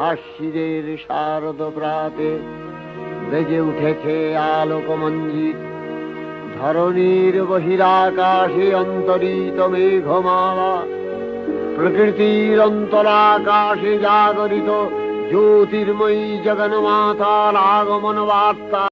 আশ্বিনের শারদ প্রাতে বেজে উঠেছে আলোকমঞ্জিত। ধরণীর বহিরাকাশে অন্তরিত মেঘমালা, প্রকৃতির অন্তরাকাশে জাগরিত জ্যোতির্ময়ী জগন্মাতার আগমন বার্তা